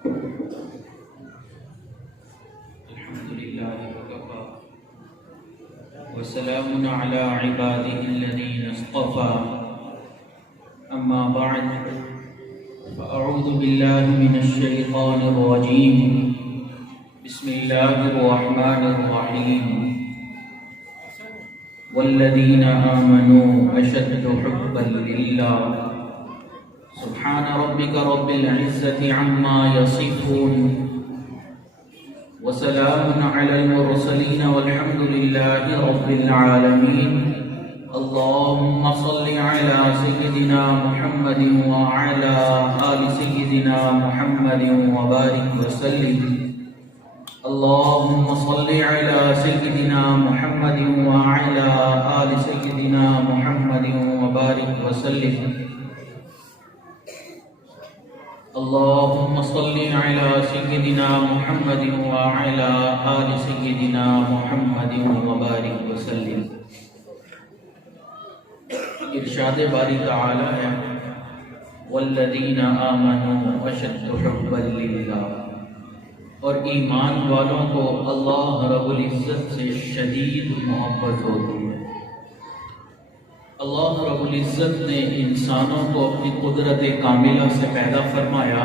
الحمد لله وكفى وسلام على عباده الذين اصطفى أما بعد فأعوذ بالله من الشيطان الرجيم بسم الله الرحمن الرحيم والذين آمنوا أشد حبا لله سبحان ربك رب العزة عما يصفون وسلام على المرسلين والحمد لله رب العالمين اللهم صل على سيدنا محمد وعلى آل سيدنا محمد وبارك وسلم اللهم صل على سيدنا محمد وعلى آل سيدنا محمد وبارك وسلم اللهم صل على سيدنا محمد وعلى آل سيدنا محمد وبارك وسلم. ارشاد باری تعالی ہے والذین آمنوا اشد حبا للہ، اور ایمان والوں کو اللہ رب العزت سے شدید محبت ہوتی ہے. اللہ رب العزت نے انسانوں کو اپنی قدرت کاملہ سے پیدا فرمایا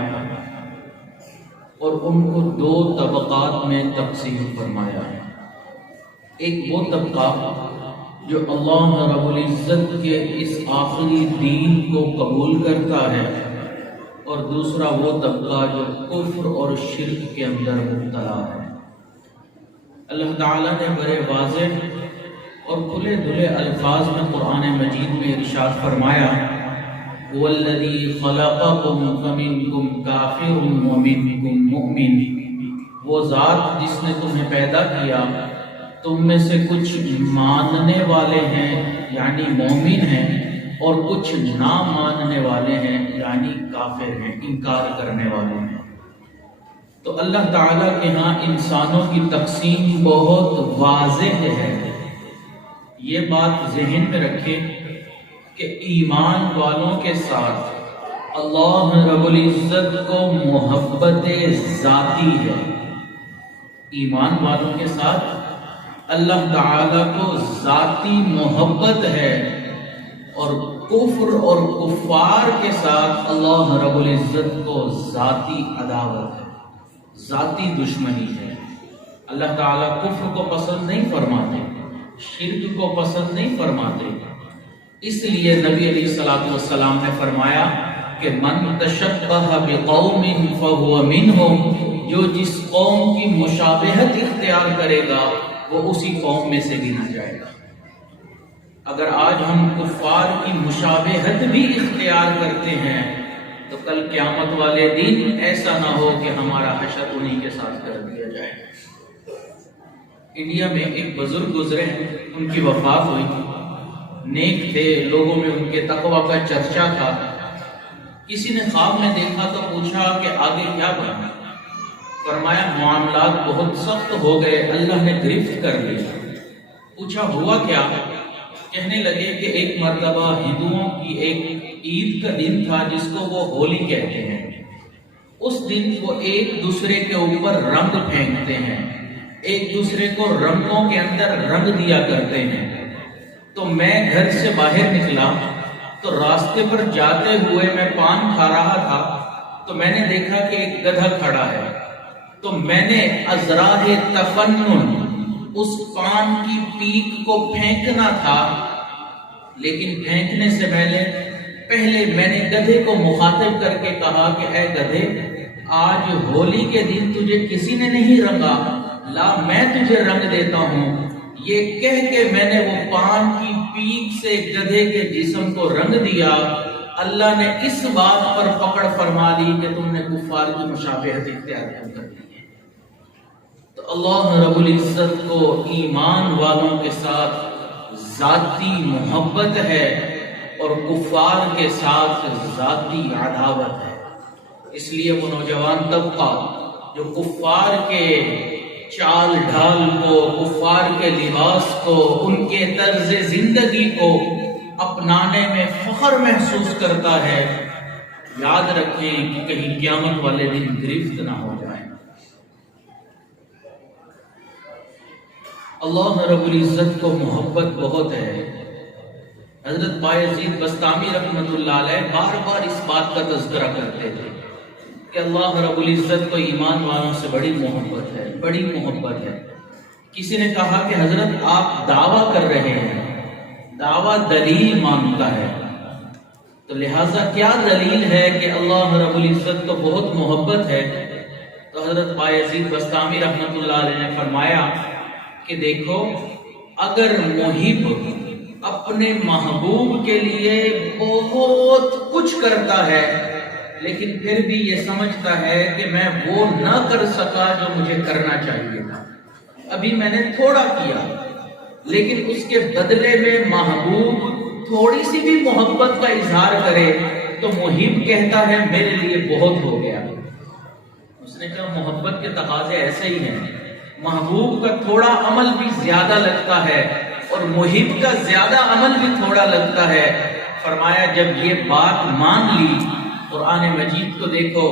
اور ان کو دو طبقات میں تقسیم فرمایا ہے. ایک وہ طبقہ جو اللہ رب العزت کے اس آخری دین کو قبول کرتا ہے، اور دوسرا وہ طبقہ جو کفر اور شرک کے اندر مبتلا ہے. اللہ تعالیٰ نے بڑے واضح اور کھلے دھلے الفاظ میں قرآن مجید میں ارشاد فرمایا وَالَّذِي خَلَقَكُمْ فَمِنْكُمْ كَافِرٌ وَمِنْكُمْ مُؤْمِنٌ، وہ ذات جس نے تمہیں پیدا کیا، تم میں سے کچھ ماننے والے ہیں یعنی مومن ہیں، اور کچھ نہ ماننے والے ہیں یعنی کافر ہیں، انکار کرنے والے ہیں. تو اللہ تعالیٰ کے ہاں انسانوں کی تقسیم بہت واضح ہے. یہ بات ذہن میں رکھیں کہ ایمان والوں کے ساتھ اللہ رب العزت کو محبت ذاتی ہے. ایمان والوں کے ساتھ اللہ تعالیٰ کو ذاتی محبت ہے، اور کفر اور کفار کے ساتھ اللہ رب العزت کو ذاتی عداوت ہے، ذاتی دشمنی ہے. اللہ تعالیٰ کفر کو پسند نہیں فرماتے، شرک کو پسند نہیں فرماتے. اس لیے نبی علیہ الصلوۃ والسلام نے فرمایا کہ من تشبہ بقوم فہو منہم، جو جس قوم کی مشابہت اختیار کرے گا وہ اسی قوم میں سے گنا جائے گا. اگر آج ہم کفار کی مشابہت بھی اختیار کرتے ہیں تو کل قیامت والے دن ایسا نہ ہو کہ ہمارا حشر انہی کے ساتھ کر دیا جائے. انڈیا میں ایک بزرگ گزرے ہیں، ان کی وفات ہوئی. نیک تھے، لوگوں میں ان کے تقویٰ کا چرچا تھا. کسی نے خواب میں دیکھا تو پوچھا کہ آگے کیا بنا؟ فرمایا معاملات بہت سخت ہو گئے، اللہ نے گرفت کر لیا. پوچھا ہوا کیا؟ کہنے لگے کہ ایک مرتبہ ہندوؤں کی ایک عید کا دن تھا جس کو وہ ہولی کہتے ہیں. اس دن وہ ایک دوسرے کے اوپر رنگ پھینکتے ہیں، ایک دوسرے کو رنگوں کے اندر رنگ دیا کرتے ہیں. تو میں گھر سے باہر نکلا تو راستے پر جاتے ہوئے میں پان کھا رہا تھا تو میں نے دیکھا کہ ایک گدھا کھڑا ہے. تو میں نے ازراہ تفنن اس پان کی پیک کو پھینکنا تھا، لیکن پھینکنے سے پہلے میں نے گدھے کو مخاطب کر کے کہا کہ اے گدھے، آج ہولی کے دن تجھے کسی نے نہیں رنگا، لا میں تجھے رنگ دیتا ہوں. یہ کہہ کے میں نے وہ پان کی پیک سے گدھے کے جسم کو رنگ دیا. اللہ نے اس بات پر پکڑ فرما لی کہ تم نے کفار کی مشابہت اختیار کر دی. تو اللہ رب العزت کو ایمان والوں کے ساتھ ذاتی محبت ہے اور کفار کے ساتھ ذاتی عداوت ہے. اس لیے وہ نوجوان طبقہ جو کفار کے چال ڈھال کو، کفار کے لباس کو، ان کے طرز زندگی کو اپنانے میں فخر محسوس کرتا ہے، یاد رکھیں کہ کہیں قیامت والے دن گرفت نہ ہو جائیں۔ اللہ رب العزت کو محبت بہت ہے۔ حضرت بایزید بستامی رحمۃ اللہ علیہ بار بار اس بات کا تذکرہ کرتے تھے کہ اللہ رب العزت کو ایمان والوں سے بڑی محبت ہے، بڑی محبت ہے۔ کسی نے کہا کہ حضرت آپ دعویٰ کر رہے ہیں، دعویٰ دلیل مانگتا ہے، تو لہٰذا کیا دلیل ہے کہ اللہ رب العزت کو بہت محبت ہے؟ تو حضرت بایزید بستامی رحمۃ اللہ علیہ نے فرمایا کہ دیکھو، اگر محب اپنے محبوب کے لیے بہت کچھ کرتا ہے لیکن پھر بھی یہ سمجھتا ہے کہ میں وہ نہ کر سکا جو مجھے کرنا چاہیے تھا، ابھی میں نے تھوڑا کیا لیکن اس کے بدلے میں محبوب تھوڑی سی بھی محبت کا اظہار کرے تو محب کہتا ہے میرے لیے بہت ہو گیا۔ اس نے کہا محبت کے تقاضے ایسے ہی ہیں، محبوب کا تھوڑا عمل بھی زیادہ لگتا ہے اور محب کا زیادہ عمل بھی تھوڑا لگتا ہے۔ فرمایا جب یہ بات مان لی، قرآن مجید کو دیکھو،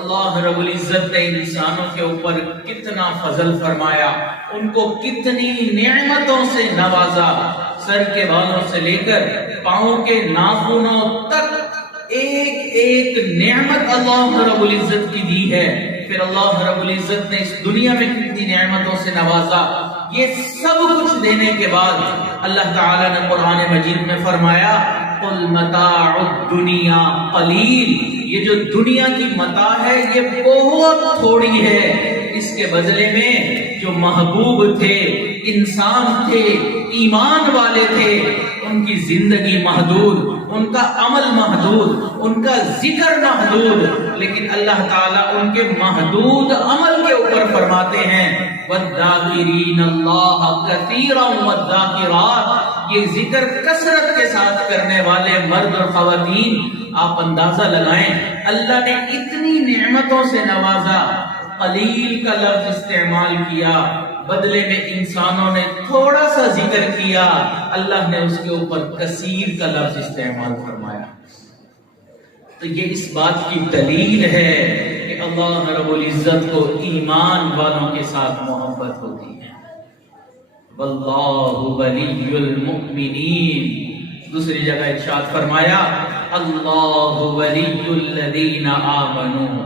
اللہ رب العزت نے انسانوں کے اوپر کتنا فضل فرمایا، ان کو کتنی نعمتوں سے نوازا، سر کے بالوں سے لے کر پاؤں کے ناخنوں تک ایک ایک نعمت اللہ رب العزت کی دی ہے۔ پھر اللہ رب العزت نے اس دنیا میں کتنی نعمتوں سے نوازا۔ یہ سب کچھ دینے کے بعد اللہ تعالیٰ نے قرآن مجید میں فرمایا قُلْ مَتَاعُ الدُّنْيَا قَلِيلٌ، یہ جو دنیا کی متاع ہے یہ بہت تھوڑی ہے، اس کے بدلے میں جو محبوب تھے، انسان تھے، ایمان والے تھے، ان کی زندگی محدود، ان کا عمل محدود، ان کا ذکر محدود، لیکن اللہ تعالیٰ ان کے محدود عمل کے اوپر فرماتے ہیں وَالذَّاكِرِينَ اللَّهَ كَثِيرًا وَالذَّاكِرَاتِ، یہ ذکر کثرت کے ساتھ کرنے والے مرد اور خواتین آپ اندازہ لگائیں، اللہ نے اتنی نعمتوں سے نوازا، قلیل کا لفظ استعمال کیا، بدلے میں انسانوں نے تھوڑا سا ذکر کیا، اللہ نے اس کے اوپر کثیر کا لفظ استعمال فرمایا۔ تو یہ اس بات کی دلیل ہے کہ اللہ رب العزت کو ایمان والوں کے ساتھ محبت ہوتی ہے۔ واللہ ولی المؤمنین، دوسری جگہ ارشاد فرمایا اللہ ولی الذین آمنوا،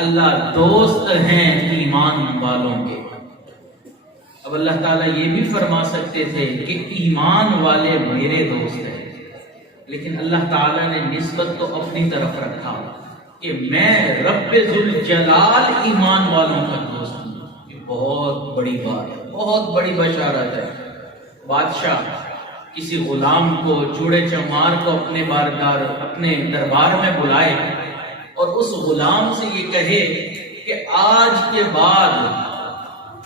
اللہ دوست ہیں ایمان والوں کے۔ اب اللہ تعالیٰ یہ بھی فرما سکتے تھے کہ ایمان والے میرے دوست ہیں، لیکن اللہ تعالیٰ نے نسبت تو اپنی طرف رکھا کہ میں رب ذوالجلال ایمان والوں کا دوست ہوں۔ یہ بہت بڑی بات ہے، بہت بڑی بشارت ہے۔ بادشاہ کسی غلام کو، چوڑے چمار کو اپنے دربار میں بلائے اور اس غلام سے یہ کہے کہ آج کے بعد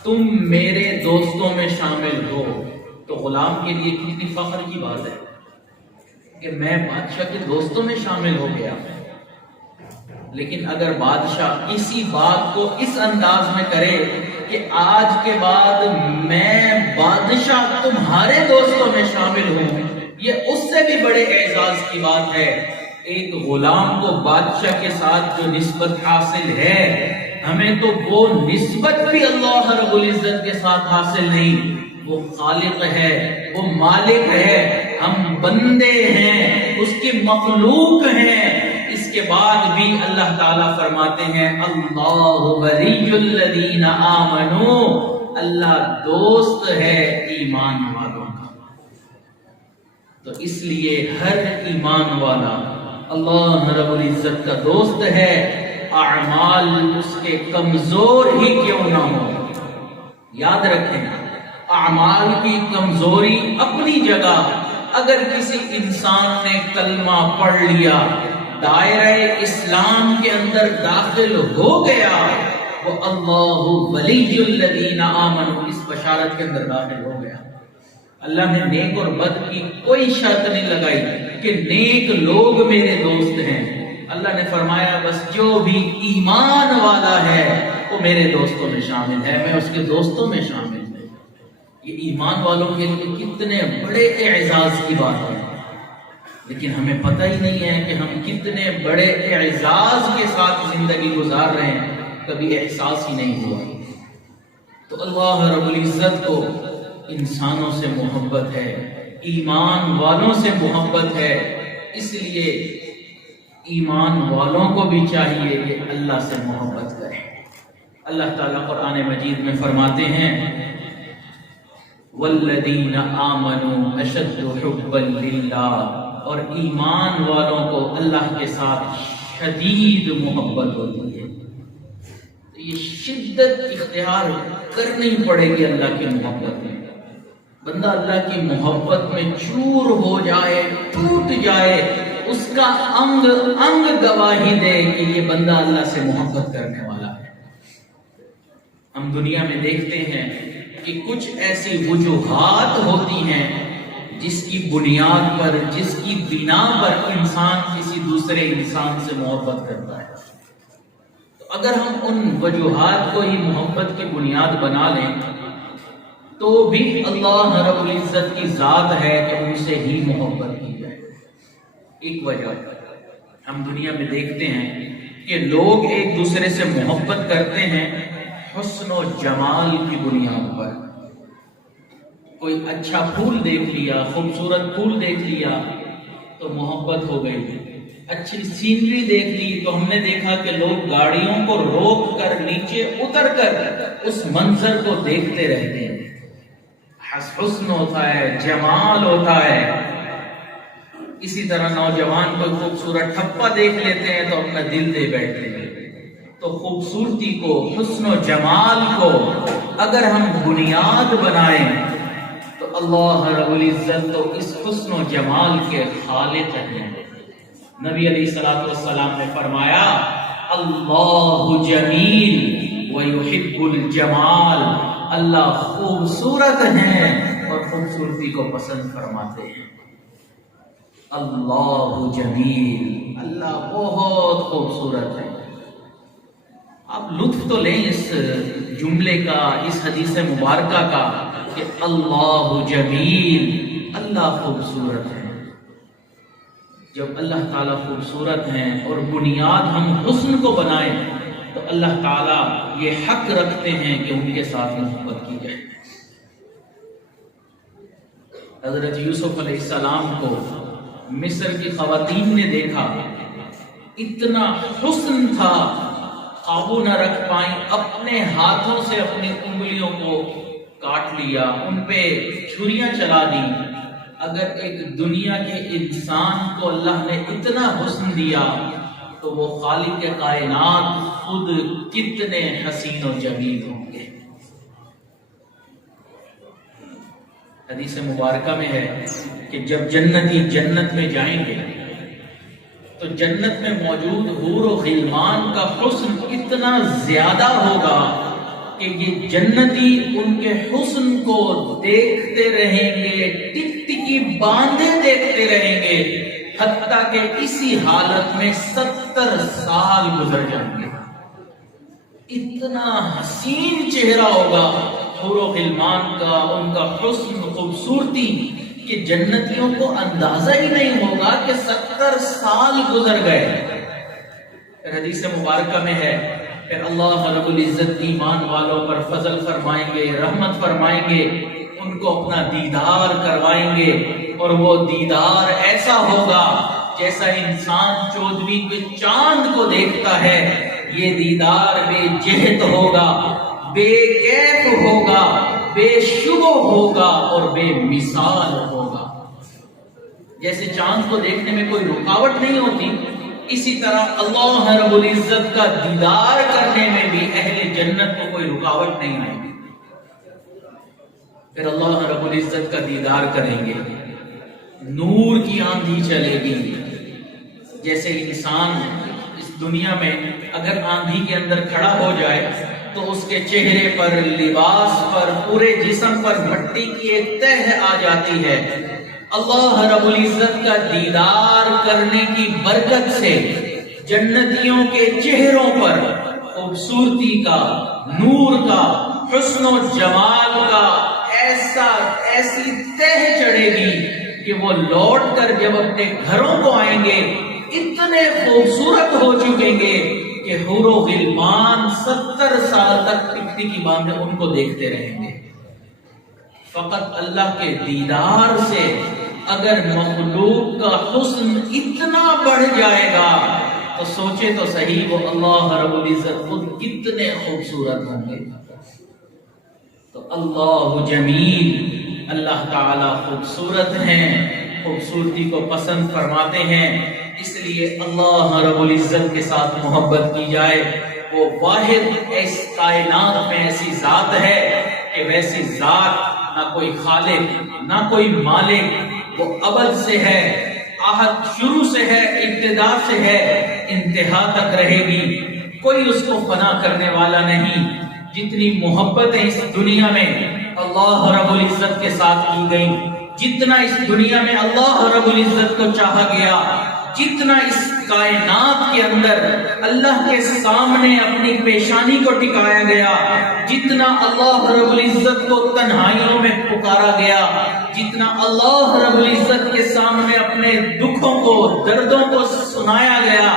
تم میرے دوستوں میں شامل ہو، تو غلام کے لیے کتنی فخر کی بات ہے کہ میں بادشاہ کے دوستوں میں شامل ہو گیا۔ لیکن اگر بادشاہ اسی بات کو اس انداز میں کرے کہ آج کے بعد میں بادشاہ تمہارے دوستوں میں شامل ہوں، یہ اس سے بھی بڑے اعزاز کی بات ہے۔ ایک غلام کو بادشاہ کے ساتھ جو نسبت حاصل ہے، ہمیں تو وہ نسبت بھی اللہ رب العزت کے ساتھ حاصل نہیں۔ وہ خالق ہے، وہ مالک ہے، ہم بندے ہیں، اس کی مخلوق ہیں۔ اس کے بعد بھی اللہ تعالیٰ فرماتے ہیں اللہ ولی الذین آمنوا، اللہ دوست ہے ایمان والوں کا۔ تو اس لیے ہر ایمان والا اللہ رب العزت کا دوست ہے، اعمال اس کے کمزور ہی کیوں نہ ہو۔ یاد رکھیں، اعمال کی کمزوری اپنی جگہ، اگر کسی انسان نے کلمہ پڑھ لیا، دائرہ اسلام کے اندر داخل ہو گیا، وہ اللہ ولی الذین آمنوا اس بشارت کے اندر داخل ہو گیا۔ اللہ نے نیک اور بد کی کوئی شرط نہیں لگائی کہ نیک لوگ میرے دوست ہیں۔ اللہ نے فرمایا بس جو بھی ایمان والا ہے وہ میرے دوستوں میں شامل ہے، میں اس کے دوستوں میں شامل ہوں۔ یہ ایمان والوں کے لیے کتنے بڑے اعزاز کی بات ہے۔ لیکن ہمیں پتہ ہی نہیں ہے کہ ہم کتنے بڑے اعزاز کے ساتھ زندگی گزار رہے ہیں، کبھی احساس ہی نہیں ہوا۔ تو اللہ رب العزت کو انسانوں سے محبت ہے، ایمان والوں سے محبت ہے، اس لیے ایمان والوں کو بھی چاہیے کہ اللہ سے محبت کریں۔ اللہ تعالیٰ قرآن مجید میں فرماتے ہیں والذین آمنوا اشد حبا للہ، اور ایمان والوں کو اللہ کے ساتھ شدید محبت ہوتی ہے۔ تو یہ شدت اختیار کرنی پڑے گی اللہ کی محبت میں۔ بندہ اللہ کی محبت میں چور ہو جائے، ٹوٹ جائے، اس کا انگ انگ گواہی دے کہ یہ بندہ اللہ سے محبت کرنے والا ہے۔ ہم دنیا میں دیکھتے ہیں کہ کچھ ایسی وجوہات ہوتی ہیں جس کی بنیاد پر، جس کی بنا پر انسان کسی دوسرے انسان سے محبت کرتا ہے۔ تو اگر ہم ان وجوہات کو ہی محبت کی بنیاد بنا لیں تو بھی اللہ رب العزت کی ذات ہے کہ ان سے ہی محبت کی جائے۔ ایک وجہ ہم دنیا میں دیکھتے ہیں کہ لوگ ایک دوسرے سے محبت کرتے ہیں حسن و جمال کی بنیاد پر۔ کوئی اچھا پھول دیکھ لیا، خوبصورت پھول دیکھ لیا تو محبت ہو گئی، اچھی سینری دیکھ لی تو ہم نے دیکھا کہ لوگ گاڑیوں کو روک کر نیچے اتر کر اس منظر کو دیکھتے رہتے ہیں۔ حسن ہوتا ہے، جمال ہوتا ہے۔ اسی طرح نوجوان کوئی خوبصورت ٹھپا دیکھ لیتے ہیں تو اپنا دل دے بیٹھتے ہیں۔ تو خوبصورتی کو، حسن و جمال کو اگر ہم بنیاد بنائیں تو اللہ رب العزت تو اس حسن و جمال کے خالق ہیں۔ نبی علیہ الصلوۃ والسلام نے فرمایا اللہ جمیل ویحب الجمال، اللہ خوبصورت ہیں اور خوبصورتی کو پسند فرماتے ہیں۔ اللہ جمیل، اللہ بہت خوبصورت ہے۔ آپ لطف تو لیں اس جملے کا، اس حدیث مبارکہ کا کہ اللہ جمیل، اللہ خوبصورت ہے۔ جب اللہ تعالیٰ خوبصورت ہیں اور بنیاد ہم حسن کو بنائیں تو اللہ تعالیٰ یہ حق رکھتے ہیں کہ ان کے ساتھ محبت کی جائے۔ حضرت یوسف علیہ السلام کو مصر کی خواتین نے دیکھا، اتنا حسن تھا، قابو نہ رکھ پائیں، اپنے ہاتھوں سے اپنی انگلیوں کو کاٹ لیا، ان پہ چھریاں چلا دی۔ اگر ایک دنیا کے انسان کو اللہ نے اتنا حسن دیا تو وہ خالق کائنات خود کتنے حسین و جمیل ہوں گے۔ حدیث مبارکہ میں ہے کہ جب جنتی جنت میں جائیں گے تو جنت میں موجود حور و غلمان کا حسن اتنا زیادہ ہوگا کہ یہ جنتی ان کے حسن کو دیکھتے رہیں گے، ٹک ٹکی باندھے دیکھتے رہیں گے، حتیٰ کہ اسی حالت میں 70 سال گزر جائیں گے۔ اتنا حسین چہرہ ہوگا حور و غلمان کا، ان کا حسن، خوبصورتی کہ جنتیوں کو اندازہ ہی نہیں ہوگا کہ 70 سال گزر گئے۔ پھر حدیث مبارکہ میں ہے پھر اللہ رب العزت ایمان والوں پر فضل فرمائیں گے، رحمت فرمائیں گے، ان کو اپنا دیدار کروائیں گے، اور وہ دیدار ایسا ہوگا جیسا انسان 14ویں کے چاند کو دیکھتا ہے۔ یہ دیدار بے جہت ہوگا، بے کیف ہوگا، بے شبہ ہوگا اور بے مثال ہوگا۔ جیسے چاند کو دیکھنے میں کوئی رکاوٹ نہیں ہوتی، اسی طرح اللہ رب العزت کا دیدار کرنے میں بھی اہل جنت کو کوئی رکاوٹ نہیں آئے گی۔ پھر اللہ رب العزت کا دیدار کریں گے، نور کی آندھی چلے گی۔ جیسے انسان اس دنیا میں اگر آندھی کے اندر کھڑا ہو جائے تو اس کے چہرے پر، لباس پر، پورے جسم پر مٹی کی ایک تہ آ جاتی ہے۔ اللہ رب العزت کا دیدار کرنے کی برکت سے جنتیوں کے چہروں پر خوبصورتی کا، نور کا، حسن و جمال کا ایسی تہ چڑھے گی کہ وہ لوٹ کر جب اپنے گھروں کو آئیں گے اتنے خوبصورت ہو چکیں گے کہ حور و غلمان 70 سال تک ٹکٹی کی باندھے ان کو دیکھتے رہیں گے۔ فقط اللہ کے دیدار سے اگر مخلوق کا حسن اتنا بڑھ جائے گا تو سوچے تو صحیح وہ اللہ رب العزت خود کتنے خوبصورت ہوں گے۔ تو اللہ جمیل، اللہ تعالی خوبصورت ہیں، خوبصورتی کو پسند فرماتے ہیں، اس لیے اللہ رب العزت کے ساتھ محبت کی جائے۔ وہ واحد اس کائنات میں ایسی ذات ہے کہ ویسی ذات نہ کوئی خالق نہ کوئی مالک، وہ ابد سے ہے، آحد شروع سے ہے، ابتدا سے ہے، انتہا تک رہے گی، کوئی اس کو فنا کرنے والا نہیں۔ جتنی محبت اس دنیا میں اللہ رب العزت کے ساتھ کی گئی، جتنا اس دنیا میں اللہ رب العزت کو چاہا گیا، جتنا اس کائنات کے اندر اللہ کے سامنے اپنی پیشانی کو ٹکایا گیا، جتنا اللہ رب العزت کو تنہائیوں میں پکارا گیا، جتنا اللہ رب العزت کے سامنے اپنے دکھوں کو، دردوں کو سنایا گیا،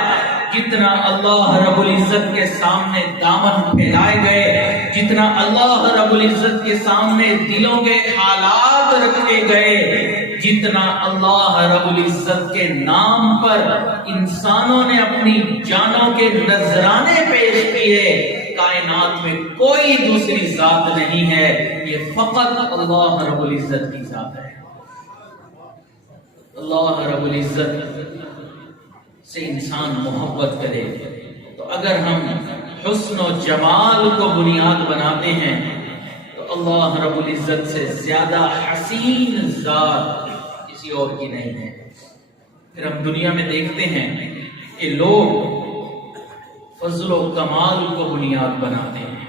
جتنا اللہ رب العزت کے سامنے دامن پھیلائے گئے، جتنا اللہ رب العزت کے سامنے دلوں کے حالات رکھے گئے، جتنا اللہ رب العزت کے نام پر انسانوں نے اپنی جانوں کے نذرانے پیش کیے، کائنات میں کوئی دوسری ذات نہیں ہے، یہ فقط اللہ رب العزت کی ذات ہے۔ اللہ رب العزت سے انسان محبت کرے تو اگر ہم حسن و جمال کو بنیاد بناتے ہیں تو اللہ رب العزت سے زیادہ حسین ذات کسی اور کی نہیں ہے۔ پھر ہم دنیا میں دیکھتے ہیں کہ لوگ فضل و کمال کو بنیاد بناتے ہیں۔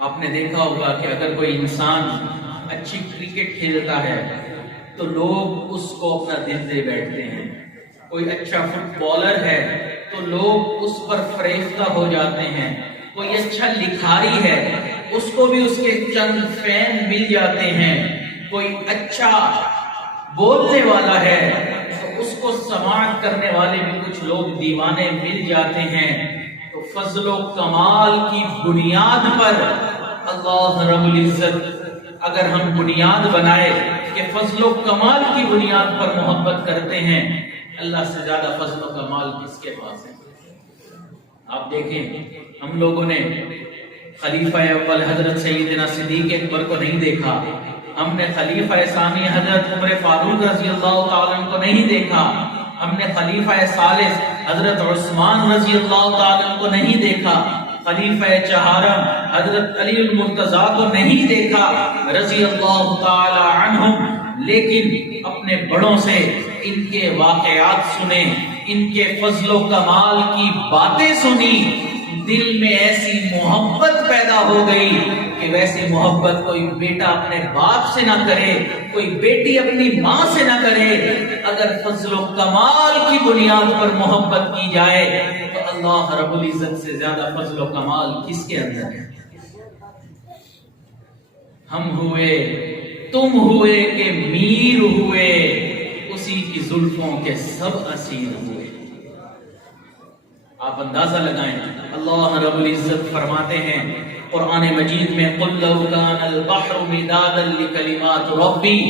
آپ نے دیکھا ہوگا کہ اگر کوئی انسان اچھی کرکٹ کھیلتا ہے تو لوگ اس کو اپنا دل دے بیٹھتے ہیں، کوئی اچھا فٹ بالر ہے تو لوگ اس پر فریفتہ ہو جاتے ہیں، کوئی اچھا لکھاری ہے اس کو بھی اس کے چند فین مل جاتے ہیں، کوئی اچھا بولنے والا ہے تو اس کو سماعت کرنے والے بھی کچھ لوگ دیوانے مل جاتے ہیں۔ تو فضل و کمال کی بنیاد پر اللہ رب العزت اگر ہم بنیاد بنائے کہ فضل و کمال کی بنیاد پر محبت کرتے ہیں، اللہ سے زیادہ فضل و کمال کس کے پاس ہے؟ آپ دیکھیں ہم لوگوں نے خلیفہ اول حضرت سیدنا صدیق اکبر کو نہیں دیکھا، ہم نے خلیفہ ثانی حضرت عمر فاروق رضی اللہ تعالیٰ عنہ کو نہیں دیکھا، ہم نے خلیفہ ثالث حضرت عثمان رضی اللہ تعالیٰ عنہ کو نہیں دیکھا، خلیفہ چہارم حضرت علی المرتضیٰ کو نہیں دیکھا رضی اللہ تعالی عنہم، لیکن اپنے بڑوں سے ان کے واقعات سنے، ان کے فضل و کمال کی باتیں سنی، دل میں ایسی محبت پیدا ہو گئی کہ ویسی محبت کوئی بیٹا اپنے باپ سے نہ کرے، کوئی بیٹی اپنی ماں سے نہ کرے۔ اگر فضل و کمال کی بنیاد پر محبت کی جائے تو اللہ رب العزت سے زیادہ فضل و کمال کس کے اندر ہے؟ ہم ہوئے، تم ہوئے کہ میر ہوئے، اسی کی زلفوں کے سب اسیر ہوئے۔ آپ اندازہ لگائیں، اللہ رب العزت فرماتے ہیں قرآن مجید میں قُلْ لَوْ كَانَ الْبَحْرُ مِدَادًا لِكَلِمَاتِ رَبِّي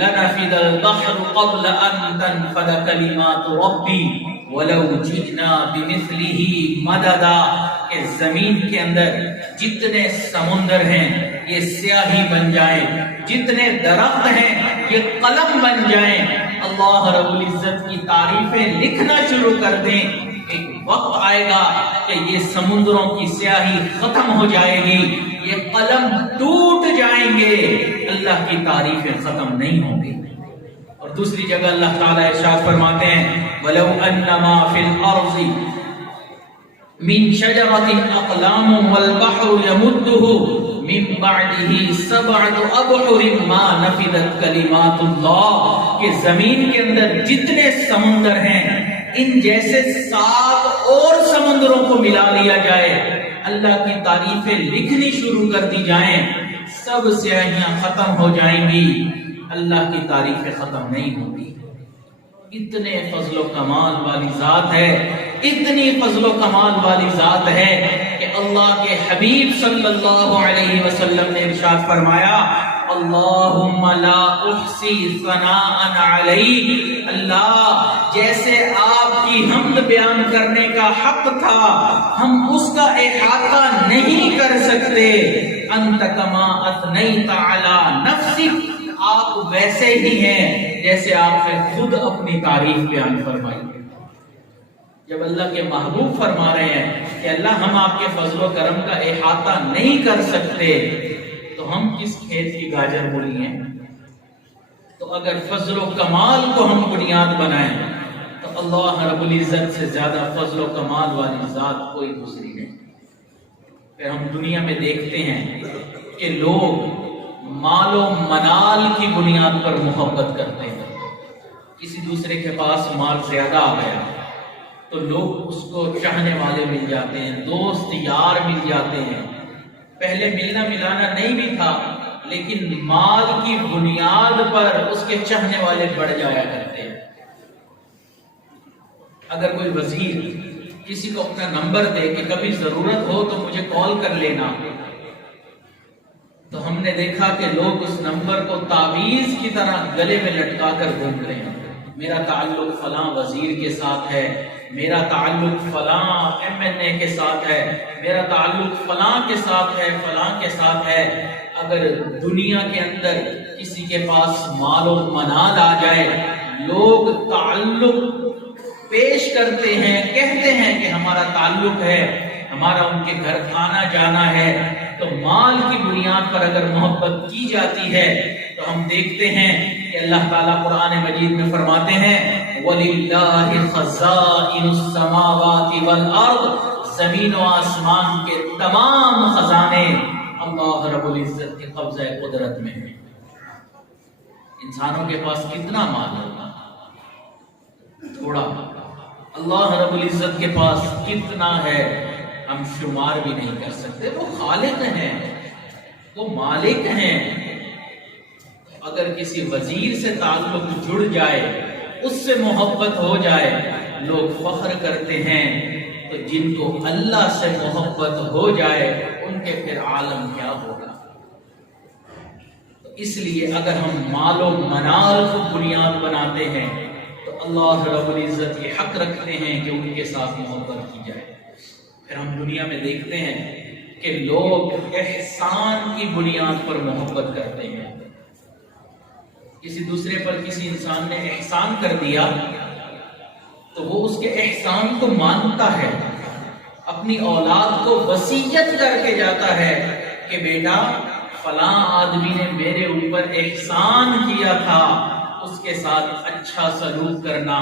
لَنَفِدَ الْبَحْرُ قَبْلَ أَن تَنفَدَ كَلِمَاتُ رَبِّي وَلَوْ جِئْنَا بِمِثْلِهِ مَدَدًا، کہ زمین کے اندر جتنے سمندر ہیں یہ سیاہی بن جائیں، جتنے درخت ہیں یہ قلم بن جائیں، اللہ رب العزت کی تعریفیں لکھنا شروع کر دیں، ایک وقت آئے گا کہ یہ سمندروں کی سیاہی ختم ہو جائے گی، یہ قلم ٹوٹ جائیں گے، اللہ کی تعریفیں ختم نہیں ہوں گی۔ اور دوسری جگہ اللہ تعالیٰ ارشاد فرماتے ہیں وَلَوْ أَنَّمَا فِي الْأَرْضِ مِن شَجَرَةٍ أَقْلَامٌ وَالْبَحْرُ يَمُدُّهُ مِن بَعْدِهِ سَبْعَةُ أَبْحُرٍ مَا نَفِدَتْ كَلِمَاتُ اللَّهِ، کہ زمین کے اندر جتنے سمندر ہیں ان جیسے 7 اور سمندروں کو ملا لیا جائے، اللہ کی تعریفیں لکھنی شروع کر دی جائیں، سب سیاہیاں ختم ہو جائیں گی، اللہ کی تعریفیں ختم نہیں ہوتی۔ اتنے فضل و کمال والی ذات ہے، اتنی فضل و کمال والی ذات ہے کہ اللہ کے حبیب صلی اللہ علیہ وسلم نے ارشاد فرمایا، اللہم لا احصی ثناء علیک، اللہ جیسے آپ کی حمد بیان کرنے کا حق تھا ہم اس کا احاطہ نہیں کر سکتے، انت کما اثنیت علی نفسک، آپ ویسے ہی ہیں جیسے آپ نے خود اپنی تعریف بیان فرمائی۔ جب اللہ کے محبوب فرما رہے ہیں کہ اللہ ہم آپ کے فضل و کرم کا احاطہ نہیں کر سکتے، تو ہم کس کھیت کی گاجر مولی ہیں؟ تو اگر فضل و کمال کو ہم بنیاد بنائیں تو اللہ رب العزت سے زیادہ فضل و کمال والی ذات کوئی دوسری نہیں۔ پھر ہم دنیا میں دیکھتے ہیں کہ لوگ مال و منال کی بنیاد پر محبت کرتے ہیں۔ کسی دوسرے کے پاس مال زیادہ آ گیا تو لوگ اس کو چاہنے والے مل جاتے ہیں، دوست یار مل جاتے ہیں۔ پہلے ملنا ملانا نہیں بھی تھا، لیکن مال کی بنیاد پر اس کے چاہنے والے بڑھ جایا کرتے ہیں۔ اگر کوئی وزیر کسی کو اپنا نمبر دے کہ کبھی ضرورت ہو تو مجھے کال کر لینا، تو ہم نے دیکھا کہ لوگ اس نمبر کو تعویذ کی طرح گلے میں لٹکا کر گھوم رہے ہیں۔ میرا تعلق فلاں وزیر کے ساتھ ہے، میرا تعلق فلاں MNA کے ساتھ ہے، میرا تعلق فلاں کے ساتھ ہے، فلاں کے ساتھ ہے۔ اگر دنیا کے اندر کسی کے پاس مال و منال آ جائے، لوگ تعلق پیش کرتے ہیں، کہتے ہیں کہ ہمارا تعلق ہے، ہمارا ان کے گھر آنا جانا ہے۔ تو مال کی بنیاد پر اگر محبت کی جاتی ہے تو ہم دیکھتے ہیں کہ اللہ تعالیٰ قرآن مجید میں فرماتے ہیں، وَلِلَّهِ خَزَائِنُ السَّمَاوَاتِ وَالْأَرْضِ، زمین و آسمان کے تمام خزانے اللہ رب العزت کے قبضہ قدرت میں ہیں۔ انسانوں کے پاس کتنا مال ہوگا؟ تھوڑا۔ اللہ رب العزت کے پاس کتنا ہے ہم شمار بھی نہیں کر سکتے۔ وہ خالق ہیں، وہ مالک ہیں۔ اگر کسی وزیر سے تعلق جڑ جائے، اس سے محبت ہو جائے، لوگ فخر کرتے ہیں، تو جن کو اللہ سے محبت ہو جائے ان کے پھر عالم کیا ہوگا؟ تو اس لیے اگر ہم مال و منال کو بنیاد بناتے ہیں تو اللہ رب العزت یہ حق رکھتے ہیں کہ ان کے ساتھ محبت کی جائے۔ پھر ہم دنیا میں دیکھتے ہیں کہ لوگ احسان کی بنیاد پر محبت کرتے ہیں۔ کسی دوسرے پر کسی انسان نے احسان کر دیا تو وہ اس کے احسان کو مانتا ہے، اپنی اولاد کو وصیت کر کے جاتا ہے کہ بیٹا فلاں آدمی نے میرے اوپر احسان کیا تھا، اس کے ساتھ اچھا سلوک کرنا۔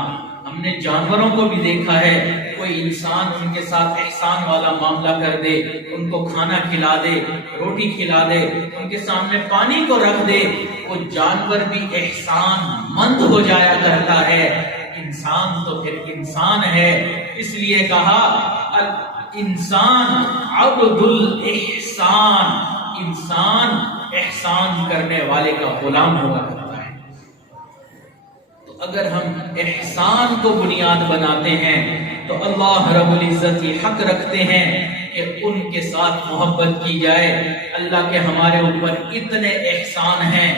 ہم نے جانوروں کو بھی دیکھا ہے، کوئی انسان ان کے ساتھ احسان والا معاملہ کر دے، ان کو کھانا کھلا دے، روٹی کھلا دے، ان کے سامنے پانی کو رکھ دے، وہ جانور بھی احسان مند ہو جایا کرتا ہے۔ انسان تو پھر انسان ہے، اس لیے کہا انسان عبد الاحسان، انسان احسان کرنے والے کا غلام ہوا کرتا ہے۔ اگر ہم احسان کو بنیاد بناتے ہیں تو اللہ رب العزت یہ حق رکھتے ہیں کہ ان کے ساتھ محبت کی جائے۔ اللہ کے ہمارے اوپر اتنے احسان ہیں،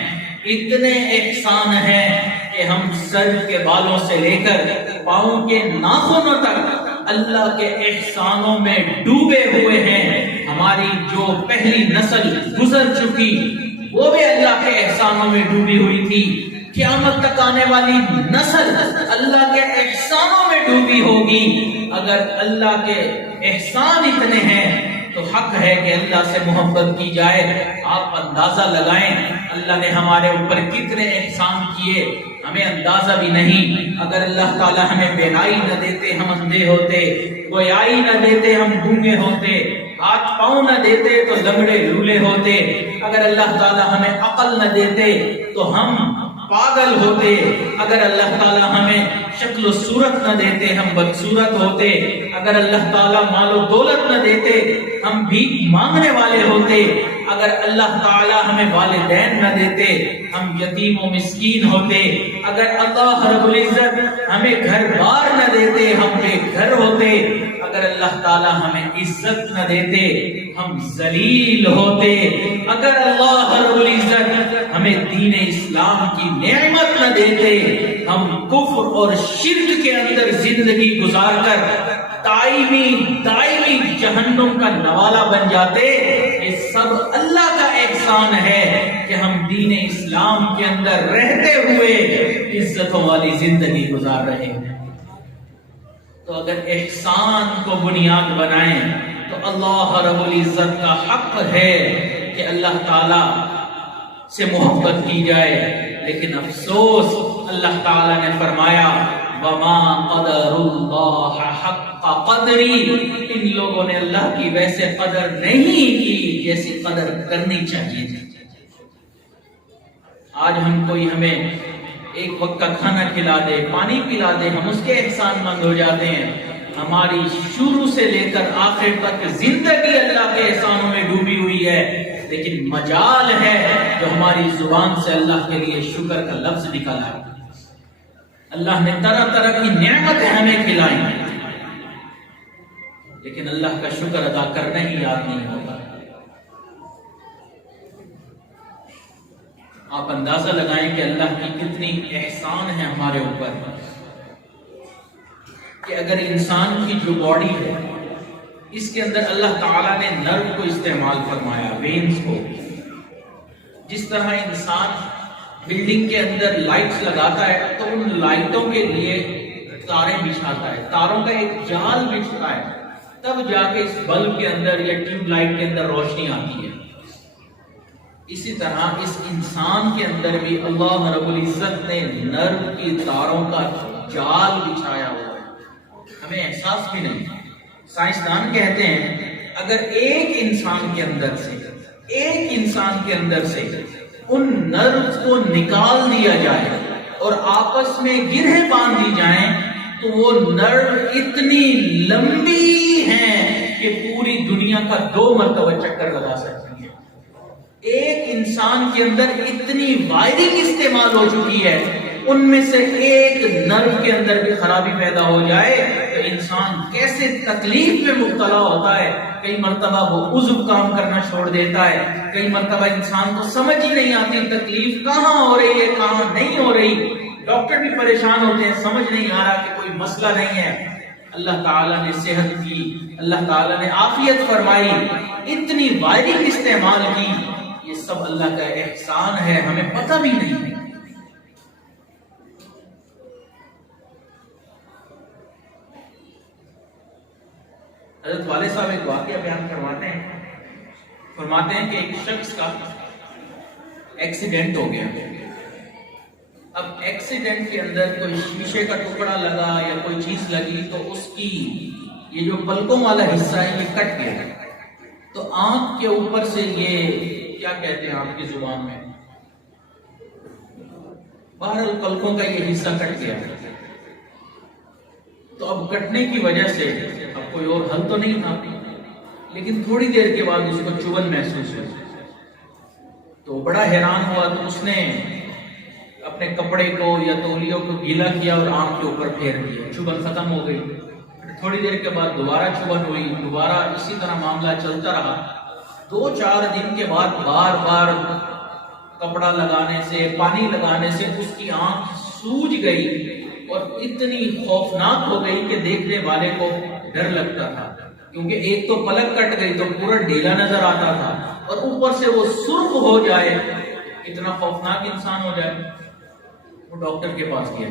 اتنے احسان ہیں کہ ہم سر کے بالوں سے لے کر پاؤں کے ناخنوں تک اللہ کے احسانوں میں ڈوبے ہوئے ہیں۔ ہماری جو پہلی نسل گزر چکی وہ بھی اللہ کے احسانوں میں ڈوبی ہوئی تھی، قیامت تک آنے والی نسل اللہ کے احسانوں میں ڈوبی ہوگی۔ اگر اللہ کے احسان اتنے ہیں تو حق ہے کہ اللہ سے محبت کی جائے۔ آپ اندازہ لگائیں اللہ نے ہمارے اوپر کتنے احسان کیے، ہمیں اندازہ بھی نہیں۔ اگر اللہ تعالی ہمیں بینائی نہ دیتے ہم اندھے ہوتے، گویائی نہ دیتے ہم گونگے ہوتے، ہاتھ پاؤں نہ دیتے تو لنگڑے لولے ہوتے، اگر اللہ تعالی ہمیں عقل نہ دیتے تو ہم پاگل ہوتے، اگر اللہ تعالیٰ ہمیں شکل و صورت نہ دیتے ہم بدصورت ہوتے، اگر اللہ تعالیٰ مال و دولت نہ دیتے ہم بھیک مانگنے والے ہوتے، اگر اللہ تعالی ہمیں والدین نہ دیتے ہم یتیم و مسکین ہوتے، اگر اللہ رب العزت ہمیں گھر بار نہ دیتے ہم بے گھر ہوتے، اگر اللہ تعالی ہمیں عزت نہ دیتے ہم ذلیل ہوتے، اگر اللہ رب العزت ہمیں دین اسلام کی نعمت نہ دیتے ہم کفر اور شرک کے اندر زندگی گزار کر دائمی جہنم کا نوالا بن جاتے۔ یہ سب اللہ کا احسان ہے کہ ہم دین اسلام کے اندر رہتے ہوئے عزتوں والی زندگی گزار رہے ہیں۔ تو اگر احسان کو بنیاد بنائیں تو اللہ رب العزت کا حق ہے کہ اللہ تعالی سے محبت کی جائے، لیکن افسوس اللہ تعالی نے فرمایا وَمَا قَدَرُ اللَّهَ حَقَّ قَدْرِهِ، ان لوگوں نے اللہ کی ویسے قدر نہیں کی جیسی قدر کرنی چاہیے تھی۔ آج ہمیں ایک وقت کا کھانا کھلا دے، پانی پلا دے، ہم اس کے احسان مند ہو جاتے ہیں۔ ہماری شروع سے لے کر آخر تک زندگی اللہ کے احسانوں میں ڈوبی ہوئی ہے، لیکن مجال ہے جو ہماری زبان سے اللہ کے لیے شکر کا لفظ نکلا ہے۔ اللہ نے طرح طرح کی نعمتیں ہمیں کھلائی، لیکن اللہ کا شکر ادا کرنا ہی یاد نہیں ہوتا۔ آپ اندازہ لگائیں کہ اللہ کی کتنی احسان ہے ہمارے اوپر، کہ اگر انسان کی جو باڈی ہے اس کے اندر اللہ تعالیٰ نے نرو کو استعمال فرمایا، وینز کو، جس طرح انسان بلڈنگ کے اندر لائٹس لگاتا ہے تو ان لائٹوں کے لیے تاریں بچھاتا ہے، تاروں کا ایک جال بچھتا ہے، تب جا کے اس بلب کے اندر یا ٹیوب لائٹ کے اندر روشنی آتی ہے۔ اسی طرح اس انسان کے اندر بھی اللہ رب العزت نے نرو کی تاروں کا جال بچھایا ہوا ہے، ہمیں احساس بھی نہیں۔ سائنسدان کہتے ہیں اگر ایک انسان کے اندر سے ان نروز کو نکال دیا جائے اور آپس میں گرہیں باندھ دی جائیں تو وہ نرو اتنی لمبی ہیں کہ پوری دنیا کا 2 مرتبہ چکر لگا سکتی ہیں۔ ایک انسان کے اندر اتنی وائرنگ استعمال ہو چکی ہے، ان میں سے ایک نرو کے اندر بھی خرابی پیدا ہو جائے تو انسان کیسے تکلیف میں مبتلا ہوتا ہے۔ کئی مرتبہ وہ عضو کام کرنا چھوڑ دیتا ہے، کئی مرتبہ انسان کو سمجھ ہی نہیں آتی تکلیف کہاں ہو رہی ہے کہاں نہیں ہو رہی، ڈاکٹر بھی پریشان ہوتے ہیں، سمجھ نہیں آ رہا کہ کوئی مسئلہ نہیں ہے۔ اللہ تعالیٰ نے صحت کی، اللہ تعالیٰ نے عافیت فرمائی، اتنی وائرنگ استعمال کی، یہ سب اللہ کا احسان ہے، ہمیں پتہ بھی نہیں ہے۔ حضرت والد صاحب ایک واقعہ بیان فرماتے ہیں کہ ایک شخص کا ایکسیڈنٹ ہو گیا۔ اب ایکسیڈنٹ کے اندر کوئی شیشے کا ٹکڑا لگا یا کوئی چیز لگی تو اس کی یہ جو پلکوں والا حصہ ہے یہ کٹ گیا، تو آنکھ کے اوپر سے یہ کیا کہتے ہیں آپ کی زبان میں، بہرحال پلکوں کا یہ حصہ کٹ گیا۔ تو اب کٹنے کی وجہ سے اب کوئی اور حل تو نہیں تھا، لیکن تھوڑی دیر کے بعد اس کو چبھن محسوس ہوئی، تو بڑا حیران ہوا، تو اس نے اپنے کپڑے کو یا تولیوں کو گیلا کیا اور آنکھ کے اوپر پھیر دیا، چبھن ختم ہو گئی۔ تھوڑی دیر کے بعد دوبارہ چبھن ہوئی، دوبارہ اسی طرح معاملہ چلتا رہا۔ 2-4 دن کے بعد بار بار کپڑا لگانے سے، پانی لگانے سے اس کی آنکھ سوج گئی اور اتنی خوفناک ہو گئی کہ دیکھنے والے کو ڈر لگتا تھا، کیونکہ ایک تو پلک کٹ گئی تو پورا ڈھیلا نظر آتا تھا اور اوپر سے وہ سرخ ہو جائے، اتنا خوفناک انسان ہو جائے۔ وہ ڈاکٹر کے پاس گیا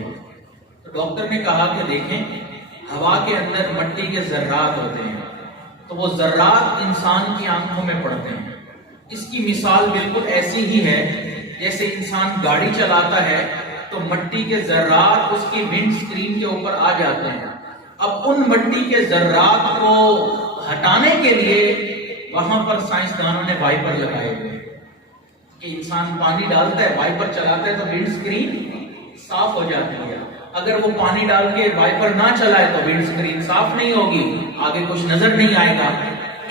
تو ڈاکٹر نے کہا کہ دیکھیں ہوا کے اندر مٹی کے ذرات ہوتے ہیں، تو وہ ذرات انسان کی آنکھوں میں پڑتے ہیں۔ اس کی مثال بالکل ایسی ہی ہے جیسے انسان گاڑی چلاتا ہے تو مٹی کے ذرات اس کی ونڈ سکرین کے اوپر آ جاتے ہیں۔ اب ان مٹی کے ذرات کو ہٹانے کے لیے وہاں پر سائنسدانوں نے وائپر لگائے ہوئے کہ انسان پانی ڈالتا ہے، وائپر چلاتا ہے تو ونڈ سکرین صاف ہو جاتی ہے۔ اگر وہ پانی ڈال کے وائپر نہ چلائے تو ونڈ سکرین صاف نہیں ہوگی، آگے کچھ نظر نہیں آئے گا۔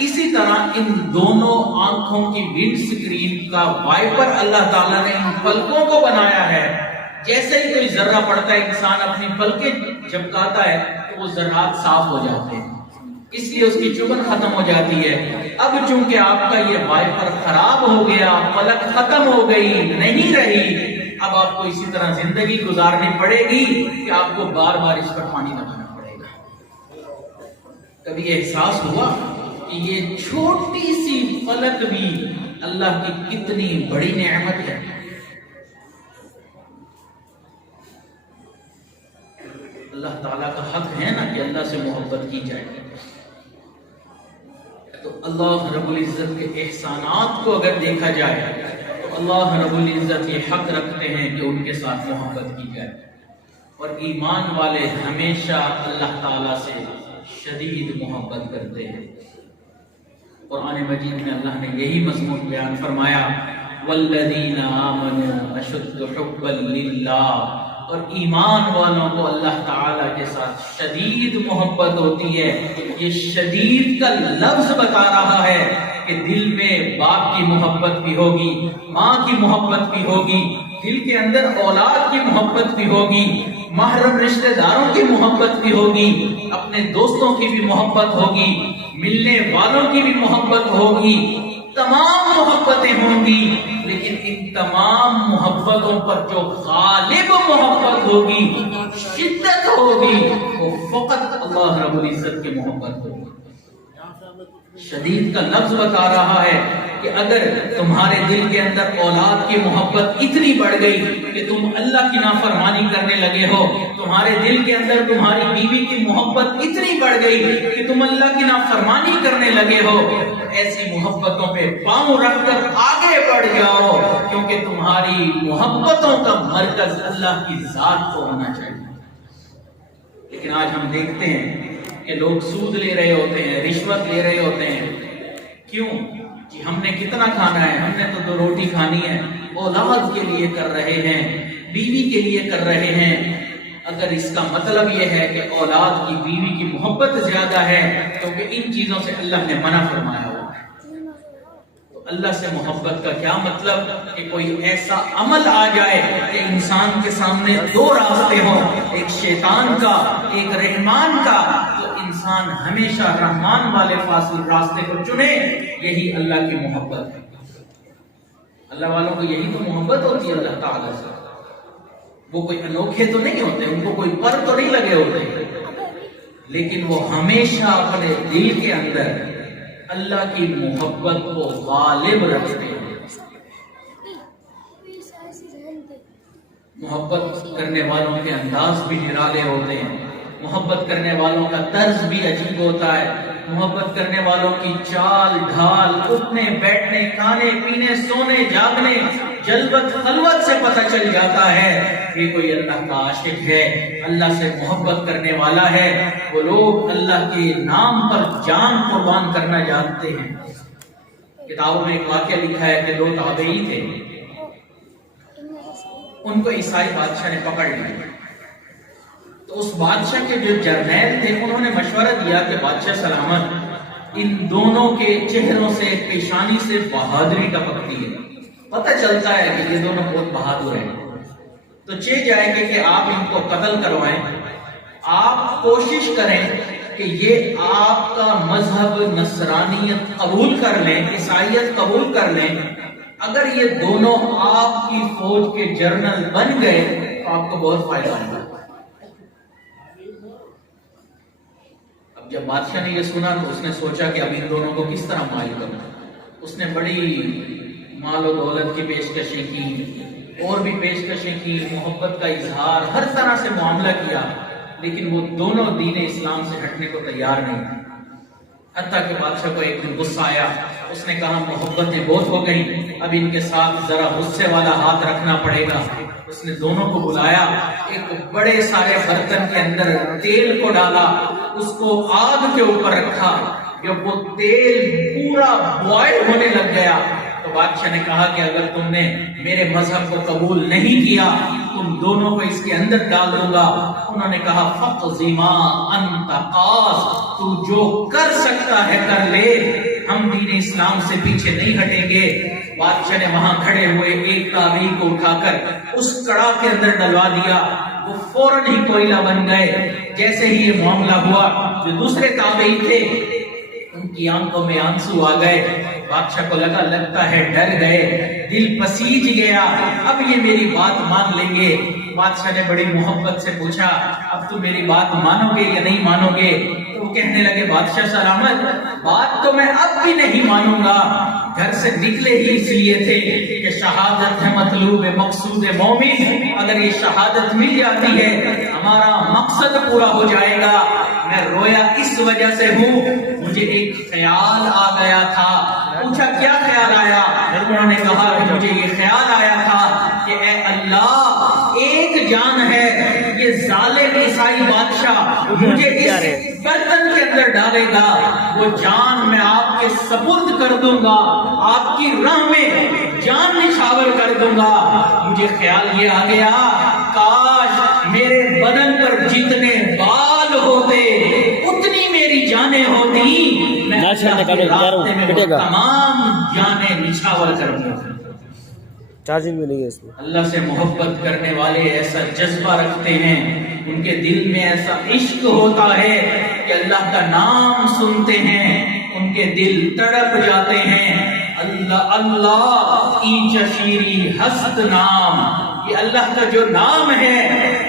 اسی طرح ان دونوں آنکھوں کی ونڈ سکرین کا وائپر اللہ تعالیٰ نے ان پلکوں کو بنایا ہے. جیسے ہی کوئی ذرہ پڑتا ہے انسان اپنی پلکیں جھپکاتا ہے تو وہ ذرات صاف ہو جاتے ہیں, اس لیے اس کی چبھن ختم ہو جاتی ہے. اب چونکہ آپ کا یہ وائپر خراب ہو گیا, پلک ختم ہو گئی, نہیں رہی, اب آپ کو اسی طرح زندگی گزارنی پڑے گی کہ آپ کو بار بار اس پر پانی لگانا پڑے گا. کبھی احساس ہوا کہ یہ چھوٹی سی پلک بھی اللہ کی کتنی بڑی نعمت ہے؟ اللہ تعالیٰ کا حق ہے نا کہ اللہ سے محبت کی جائے. تو اللہ رب العزت کے احسانات کو اگر دیکھا جائے تو اللہ رب العزت یہ حق رکھتے ہیں کہ ان کے ساتھ محبت کی جائے. اور ایمان والے ہمیشہ اللہ تعالیٰ سے شدید محبت کرتے ہیں. قرآن مجید میں اللہ نے یہی مضمون بیان فرمایا, والذین آمنوا اشد حبا للہ, اور ایمان والوں کو اللہ تعالیٰ کے ساتھ شدید محبت ہوتی ہے. یہ شدید کا لفظ بتا رہا ہے کہ دل میں باپ کی محبت بھی ہوگی, ماں کی محبت بھی ہوگی, دل کے اندر اولاد کی محبت بھی ہوگی, محرم رشتہ داروں کی محبت بھی ہوگی, اپنے دوستوں کی بھی محبت ہوگی, ملنے والوں کی بھی محبت ہوگی, تمام محبتیں ہوں گی. لیکن ان تمام محبتوں پر جو غالب محبت ہوگی, شدت ہوگی, وہ فقط اللہ رب العزت کی محبت ہوگی. شدید کا لفظ بتا رہا ہے کہ اگر تمہارے دل کے اندر اولاد کی محبت اتنی بڑھ گئی کہ تم اللہ کی نافرمانی کرنے لگے ہو, تمہارے دل کے اندر تمہاری بیوی کی محبت اتنی بڑھ گئی کہ تم اللہ کی نافرمانی کرنے لگے ہو, ایسی محبتوں پہ پاؤں رکھ کر آگے بڑھ جاؤ, کیونکہ تمہاری محبتوں کا مرکز اللہ کی ذات کو ہونا چاہیے. لیکن آج ہم دیکھتے ہیں کہ لوگ سود لے رہے ہوتے ہیں, رشوت لے رہے ہوتے ہیں. کیوں؟ کہ ہم نے کتنا کھانا ہے, ہم نے تو 2 روٹی کھانی ہے. اولاد کے لیے کر رہے ہیں, بیوی کے لیے کر رہے ہیں. اگر اس کا مطلب یہ ہے کہ اولاد کی بیوی کی محبت زیادہ ہے, کیونکہ ان چیزوں سے اللہ نے منع فرمایا ہوا ہے, تو اللہ سے محبت کا کیا مطلب کہ کوئی ایسا عمل آ جائے کہ انسان کے سامنے 2 راستے ہوں, ایک شیطان کا, ایک رحمان کا, تو انسان ہمیشہ رحمان والے فاصل راستے کو چنے. یہی اللہ کی محبت ہے. اللہ والوں کو یہی تو محبت ہوتی ہے اللہ تعالیٰ سے. وہ کوئی انوکھے تو نہیں ہوتے, ان کو کوئی پر تو نہیں لگے ہوتے, لیکن وہ ہمیشہ اپنے دل کے اندر اللہ کی محبت کو غالب رکھتے ہیں. محبت کرنے والوں کے انداز بھی نرالے ہوتے ہیں, محبت کرنے والوں کا طرز بھی عجیب ہوتا ہے, محبت کرنے والوں کی چال ڈھال, اٹھنے بیٹھنے, کھانے پینے, سونے جاگنے, جلوت خلوت سے پتہ چل جاتا ہے یہ کوئی اللہ کا عاشق ہے, اللہ سے محبت کرنے والا ہے. وہ لوگ اللہ کے نام پر جان قربان کرنا جانتے ہیں. کتابوں میں ایک واقعہ لکھا ہے کہ 2 تابعی تھے, ان کو عیسائی بادشاہ نے پکڑ لیا. تو اس بادشاہ کے جو جرنیل تھے انہوں نے مشورہ دیا کہ بادشاہ سلامت, ان دونوں کے چہروں سے, پیشانی سے بہادری ٹپکتی ہے, پتہ چلتا ہے کہ یہ دونوں بہت بہادر ہیں. تو چاہیے جائے گا کہ آپ ان کو قتل کروائیں. آپ کوشش کریں کہ یہ آپ کا مذہب نصرانیت قبول کر لیں, عیسائیت قبول کر لیں. اگر یہ دونوں آپ کی فوج کے جنرل بن گئے تو آپ کو بہت فائدہ ہوگا. اب جب بادشاہ نے یہ سنا تو اس نے سوچا کہ اب ان دونوں کو کس طرح مائل کرنا. اس نے بڑی مال و دولت کی پیشکشیں کی, اور بھی پیشکشیں کی, محبت کا اظہار, ہر طرح سے معاملہ کیا, لیکن وہ دونوں دین اسلام سے ہٹنے کو تیار نہیں تھے. حتیٰ کہ بادشاہ کو ایک دن غصہ آیا, اس نے کہا محبتیں بہت ہو گئی, اب ان کے ساتھ ذرا غصے والا ہاتھ رکھنا پڑے گا. اس نے دونوں کو بلایا, ایک بڑے سارے برتن کے اندر تیل کو ڈالا, اس کو آگ کے اوپر رکھا. جب وہ تیل پورا بوائل ہونے لگ گیا تو بادشاہ نے کہا کہ اگر تم نے میرے مذہب کو قبول نہیں کیا تم دونوں کو اس کے اندر ڈال دوں گا۔ انہوں نے کہا فَقْضِ مَا أَنْتَ قَاضٍ، تو جو کر سکتا ہے کر لے، ہم دین اسلام سے پیچھے نہیں ہٹیں گے۔ بادشاہ نے وہاں کھڑے ہوئے ایک تابعی کو اٹھا کر اس کڑا کے اندر ڈلوا دیا، وہ فوراً ہی کوئلہ بن گئے۔ جیسے ہی یہ معاملہ ہوا جو دوسرے تابعی تھے ان کی آنکھوں میں آنسو آ گئے۔ بادشاہ کو لگتا ہے ڈر گئے، دل پسیج گیا، اب یہ میری بات مان لیں گے۔ بادشاہ نے بڑی محبت سے پوچھا اب تم میری بات مانو گے یا نہیں مانو گے؟ تو وہ کہنے لگے بادشاہ سلامت، بات تو میں اب بھی نہیں مانوں گا، گھر سے نکلے ہی اس لیے تھے کہ شہادت ہے مطلوب مقصود مومن، اگر یہ شہادت مل جاتی ہے ہمارا مقصد پورا ہو جائے گا۔ میں رویا اس وجہ سے ہوں، مجھے ایک خیال آ گیا تھا۔ پوچھا کیا خیال آیا؟ انہوں نے کہا کہ مجھے یہ خیال آیا تھا کہ اے اللہ، ایک جان ہے، یہ ظالم عیسائی بادشاہ مجھے اس گردن کے اندر ڈالے گا، وہ جان میں آپ کے سپرد کر دوں گا، آپ کی راہ میں جان نچھاور کر دوں گا۔ مجھے خیال یہ آ گیا کاش میرے بدن پر جتنے بال ہوتے اتنی میری جانیں ہوتی، میں اللہ کے راستے میں وہ تمام جانیں نچھاور کر دوں۔ چارجنگ بھی نہیں ہے اس میں۔ اللہ سے محبت کرنے والے ایسا جذبہ رکھتے ہیں، ان کے دل میں ایسا عشق ہوتا ہے کہ اللہ کا نام سنتے ہیں ان کے دل تڑپ جاتے ہیں۔ اللہ اللہ ای چشیری ہست نام، یہ اللہ کا جو نام ہے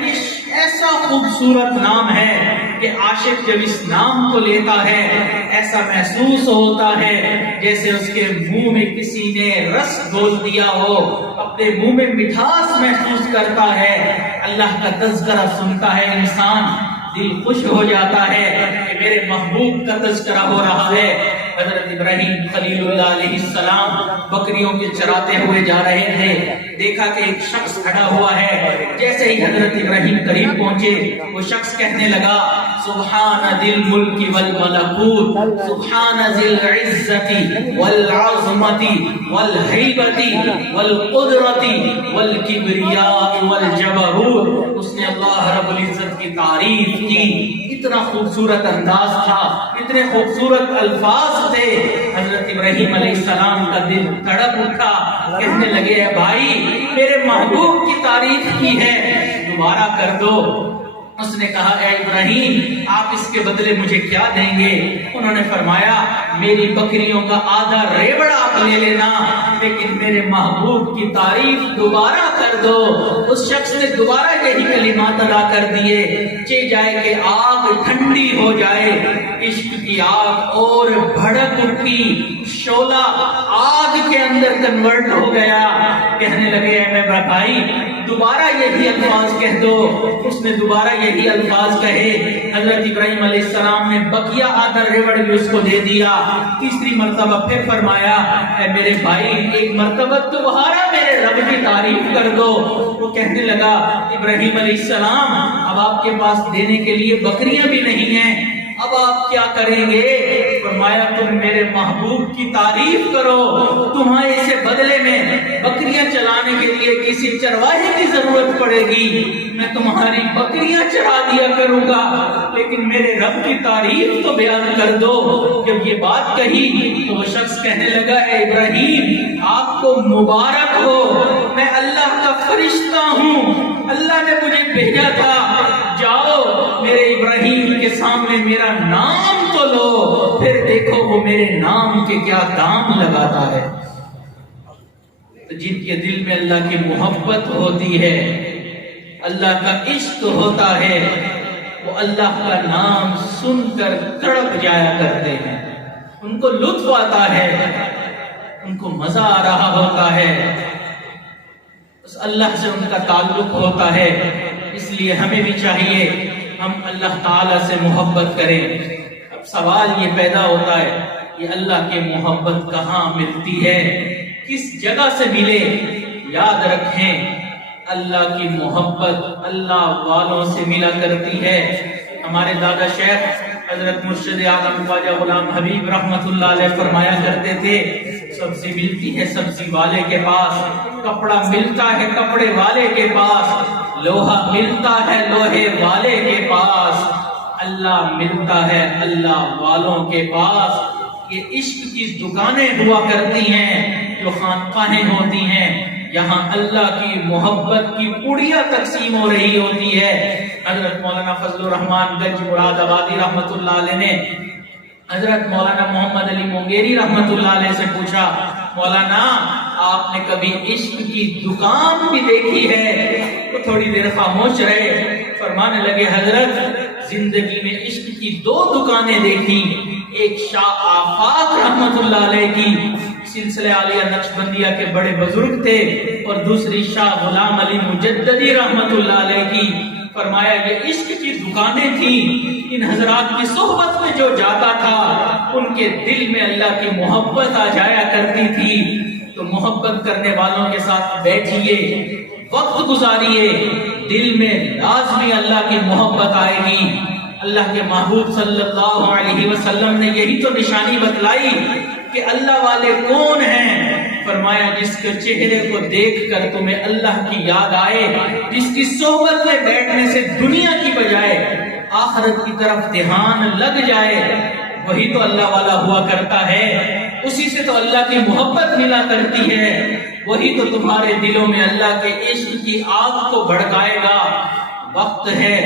یہ ایسا خوبصورت نام ہے کہ عاشق جب اس نام کو لیتا ہے ایسا محسوس ہوتا ہے جیسے اس کے منہ میں کسی نے رس گھول دیا ہو، اپنے منہ میں مٹھاس محسوس کرتا ہے۔ اللہ کا تذکرہ سنتا ہے انسان، دل خوش ہو جاتا ہے کہ میرے محبوب کا تذکرہ ہو رہا ہے۔ حضرت ابراہیم خلیل اللہ علیہ السلام بکریوں کے چراتے ہوئے جا رہے تھے، دیکھا کہ ایک شخص کھڑا ہوا ہے۔ جیسے ہی حضرت ابراہیم قریب پہنچے وہ شخص کہنے لگا سبحان ذی الملک والملکوت، سبحان ذی العزت والعظمت والہیبت والقدرت والکبریاء والجبروت۔ اس نے اللہ رب العزت کی تعریف کی، اتنا خوبصورت انداز تھا، اتنے خوبصورت الفاظ تھے۔ حضرت ابراہیم علیہ السلام کا دل تڑپ اٹھا، کہنے لگے اے بھائی میرے محبوب کی تعریف کی ہے، دوبارہ کر دو۔ اس نے کہا اے ابراہیم آپ اس کے بدلے مجھے کیا دیں گے؟ انہوں نے فرمایا میری بکریوں کا آدھا ریوڑ آپ لے لینا، لیکن میرے محبوب کی تعریف دوبارہ کر دو۔ اس شخص نے دوبارہ یہی کلمات ادا کر دیے، چہ جائے کہ آگ ٹھنڈی ہو جائے، عشق کی آگ اور بھڑک اٹھی، شعلہ آگ کے اندر کنورٹ ہو گیا۔ کہنے لگے اے میرے بھائی دوبارہ یہی الفاظ کہہ دو۔ اس نے دوبارہ یہی الفاظ کہے، حضرت ابراہیم علیہ السلام نے بقیہ آدھا ریوڑ بھی اس کو دے دیا۔ تیسری مرتبہ پھر فرمایا اے میرے بھائی ایک مرتبہ دوبارہ میرے رب کی تعریف کر دو۔ وہ کہنے لگا ابراہیم علیہ السلام اب آپ کے پاس دینے کے لیے بکریاں بھی نہیں ہیں، اب آپ کیا کریں گے؟ فرمایا تم میرے محبوب کی تعریف کرو، تمہارے سے بدلے میں بکریاں چلانے کے لیے کسی چرواہے کی ضرورت پڑے گی، میں تمہاری بکریاں چرا دیا کروں گا، لیکن میرے رب کی تعریف تو بیان کر دو۔ جب یہ بات کہی تو وہ شخص کہنے لگا اے ابراہیم آپ کو مبارک ہو، میں اللہ کا فرشتہ ہوں، اللہ نے مجھے بھیجا تھا، جاؤ میرے ابراہیم کے سامنے میرا نام تو لو، پھر دیکھو وہ میرے نام کے کیا دام لگاتا ہے۔ تو جن کے دل میں اللہ کی محبت ہوتی ہے، اللہ کا عشق ہوتا ہے، وہ اللہ کا نام سن کر تڑپ جایا کرتے ہیں، ان کو لطف آتا ہے، ان کو مزہ آ رہا ہوتا ہے، اس اللہ سے ان کا تعلق ہوتا ہے۔ اس لیے ہمیں بھی چاہیے ہم اللہ تعالیٰ سے محبت کریں۔ اب سوال یہ پیدا ہوتا ہے کہ اللہ کی محبت کہاں ملتی ہے، کس جگہ سے ملے؟ یاد رکھیں اللہ کی محبت اللہ والوں سے ملا کرتی ہے۔ ہمارے دادا شیخ حضرت مرشد اعظم خواجہ غلام حبیب رحمت اللہ علیہ فرمایا کرتے تھے سبزی ملتی ہے سبزی والے کے پاس، کپڑا ملتا ہے کپڑے والے کے پاس، لوہا ملتا ہے لوہے والے کے پاس، اللہ ملتا ہے اللہ والوں کے پاس۔ یہ عشق کی دکانیں ہوا کرتی ہیں جو خانقاہیں ہوتی ہیں، یہاں اللہ کی محبت کی پڑیاں تقسیم ہو رہی ہوتی ہے۔ حضرت مولانا فضل الرحمان گنج مراد آبادی رحمت اللہ علیہ نے حضرت مولانا محمد علی مونگیری رحمت اللہ علیہ سے پوچھا، مولانا آپ نے کبھی عشق کی دکان بھی دیکھی ہے؟ تو تھوڑی دیر خاموش رہے، فرمانے لگے حضرت زندگی میں عشق کی 2 دکانیں دیکھی، ایک شاہ آفاق رحمت اللہ علیہ کی، سلسلہ عالیہ نقشبندیہ کے بڑے بزرگ تھے، اور دوسری شاہ غلام علی مجددی رحمت اللہ علیہ کی۔ فرمایا یہ عشق کی دکانیں تھیں، ان حضرات کی صحبت میں جو جاتا تھا ان کے دل میں اللہ کی محبت آ جایا کرتی تھی۔ تو محبت کرنے والوں کے ساتھ بیٹھیے، وقت گزاریے، دل میں لازمی اللہ کی محبت آئے گی۔ اللہ کے محبوب صلی اللہ علیہ وسلم نے یہی تو نشانی بتلائی کہ اللہ والے کون ہیں۔ فرمایا جس کے چہرے کو دیکھ کر تمہیں اللہ کی یاد آئے، جس کی صحبت میں بیٹھنے سے دنیا کی بجائے آخرت کی طرف دھیان لگ جائے، وہی تو اللہ والا ہوا کرتا ہے، اسی سے تو اللہ کی محبت ملا کرتی ہے، وہی تو تمہارے دلوں میں اللہ کے عشق کی آگ کو بھڑکائے گا۔ وقت ہے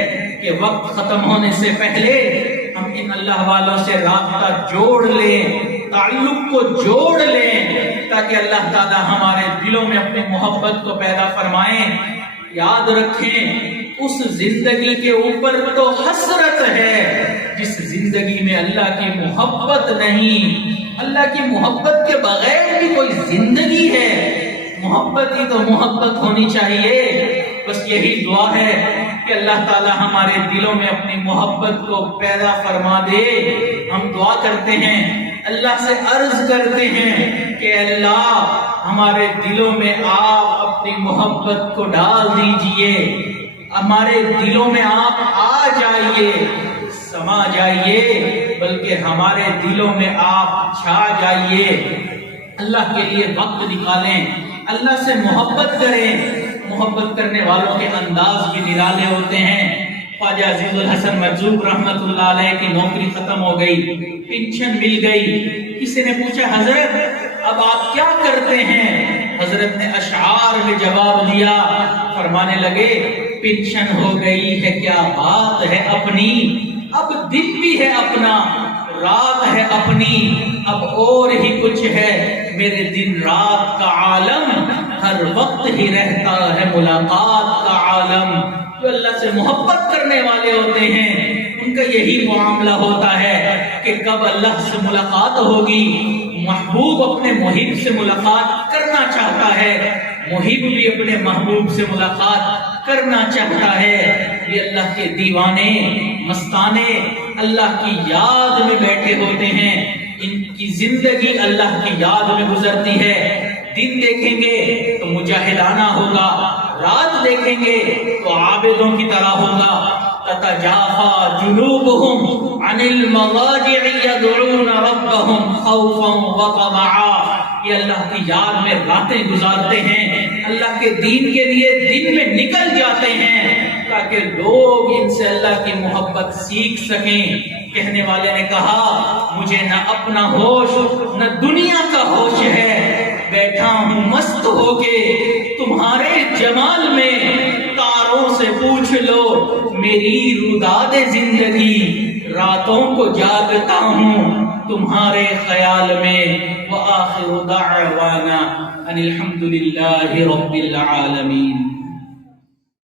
کہ وقت ختم ہونے سے پہلے ہم ان اللہ والوں سے رابطہ جوڑ لیں، تعلق کو جوڑ لیں، تاکہ اللہ تعالی ہمارے دلوں میں اپنی محبت کو پیدا فرمائیں۔ یاد رکھیں اس زندگی کے اوپر تو حسرت ہے جس زندگی میں اللہ کی محبت نہیں۔ اللہ کی محبت کے بغیر بھی کوئی زندگی ہے؟ محبت ہی تو محبت ہونی چاہیے۔ بس یہی دعا ہے کہ اللہ تعالی ہمارے دلوں میں اپنی محبت کو پیدا فرما دے۔ ہم دعا کرتے ہیں، اللہ سے عرض کرتے ہیں کہ اللہ ہمارے دلوں میں آپ اپنی محبت کو ڈال دیجئے، ہمارے دلوں میں آپ آ جائیے، سما جائیے، بلکہ ہمارے دلوں میں آپ چھا جائیے۔ اللہ کے لیے وقت نکالیں، اللہ سے محبت کریں۔ محبت کرنے والوں کے انداز بھی نرالے ہوتے ہیں۔ خواجہ عزیز الحسن مرزوق رحمت اللہ علیہ کی نوکری ختم ہو گئی، پنشن مل گئی۔ کسی نے پوچھا حضرت اب آپ کیا کرتے ہیں؟ حضرت نے اشعار میں جواب دیا، فرمانے لگے پنشن ہو گئی ہے کیا بات ہے اپنی، اب دن بھی ہے اپنا، رات ہے اپنی، اب اور ہی کچھ ہے میرے دن رات کا عالم، ہر وقت ہی رہتا ہے ملاقات کا عالم۔ جو اللہ سے محبت کرنے والے ہوتے ہیں ان کا یہی معاملہ ہوتا ہے کہ کب اللہ سے ملاقات ہوگی۔ محبوب اپنے محب سے ملاقات کرنا چاہتا ہے، محب بھی اپنے محبوب سے ملاقات کرنا چاہتا ہے۔ یہ اللہ کے دیوانے مستانے اللہ کی یاد میں بیٹھے ہوتے ہیں، ان کی زندگی اللہ کی یاد میں گزرتی ہے۔ دن دیکھیں گے تو مجاہدانہ ہوگا، رات دیکھیں گے تو عابدوں کی طرح ہوگا۔ تتجافى جنوبهم عن المضاجع يدعون ربهم خوفا وطمعا۔ یہ اللہ کی یاد میں راتیں گزارتے ہیں، اللہ کے دین کے لیے دن میں نکل جاتے ہیں تاکہ لوگ ان سے اللہ کی محبت سیکھ سکیں۔ کہنے والے نے کہا مجھے نہ اپنا ہوش نہ دنیا کا ہوش ہے، بیٹھا ہوں مست ہو کے تمہارے جمال میں، تاروں سے پوچھ لو میری روداد زندگی، راتوں کو جاگتا ہوں تمہارے خیال میں۔ وآخر دعوانا ان الحمد للہ رب العالمین۔